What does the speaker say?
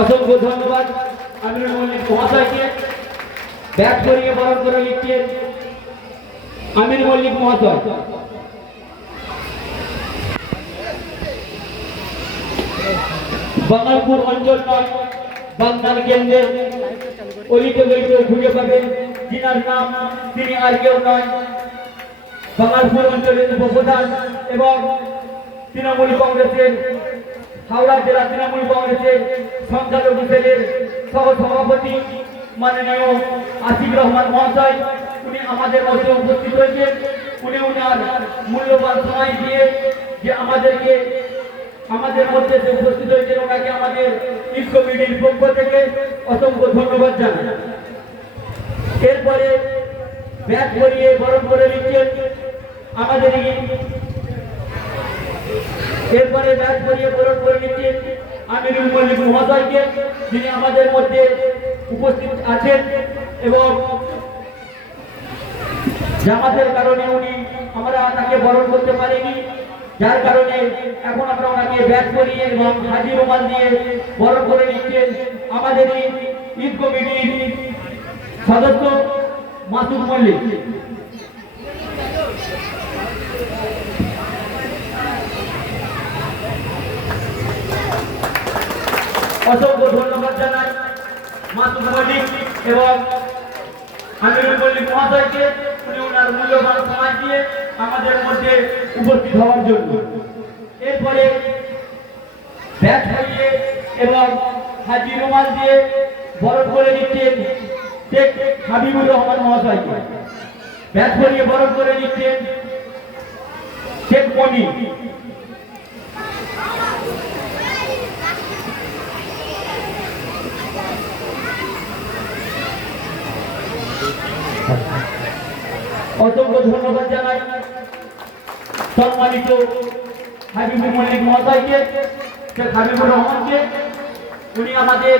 অসংখ্য ধন্যবাদ। আমিরুল মল্লিক মহাশয়কে ব্যাগ করিয়ে বরণ করে লিখছেন আমির মল্লিক মহাশয়। বাঙালপুর অঞ্চল নয় বাগদান কেন্দ্রে অলিতে গলিতে ঘুরে পাবেন যিনার নাম। তিনি আর কেউ নয়। বাঙালপুর অঞ্চলের উপপ্রধান এবং তৃণমূল কংগ্রেসের হাওড়া জেলা তৃণমূল কংগ্রেসের সংখ্যালঘু সেলের সহ সভাপতি মাননীয় আসিফ রহমান মহাশয়, উনি আমাদের মধ্যে উপস্থিত হয়েছেন। উনি উনার মূল্যবান সময় দিয়ে যে আমাদেরকে, আমাদের মধ্যে যে উপস্থিত হয়েছেন, ওনাকে আমাদের ইস কমিটির পক্ষ থেকে অসংখ্য ধন্যবাদ জানাই। এরপরে ব্যাগ করিয়ে বরণ করে নিচ্ছেন আমাদের এরপরে ব্যাগ করিয়ে বরণ করে নিচ্ছেন আমিরুল মল্লিক মহাশয়কে, যিনি আমাদের মধ্যে উপস্থিত আছেন এবং জামাতের কারণে উনি আমরা তাকে বরণ করতে পারিনি। যার কারণে এখন আমরা ওনাকে ব্যাগ করিয়ে এবং হাজি রুমাল দিয়ে বরণ করে নিচ্ছেন আমাদের ঈদ কমিটির সদস্য মাসুদ মল্লিক। অসংখ্য ধন্যবাদ জানাই মাসুদ মল্লিক এবং আমিরুল মল্লিক মহাশয়কে। উনি ওনার মূল্যবান সময় দিয়ে আমাদের মধ্যে উপস্থিত হওয়ার জন্য। এরপরে ব্যাগ খাইয়ে এবং হাজি রুমাল দিয়ে বরণ করে নিচ্ছেন শেখ হাবিবুর রহমান মহাশয়কে। ব্যাগ করিয়ে বরণ করে নিচ্ছেন শেখ মনি অসংখ্য ধন্যবাদ জানাই। সম্মানিত হাবিবুর মল্লিক মহাশয়কে শেখ হাবিবুর রহমানকে। উনি আমাদের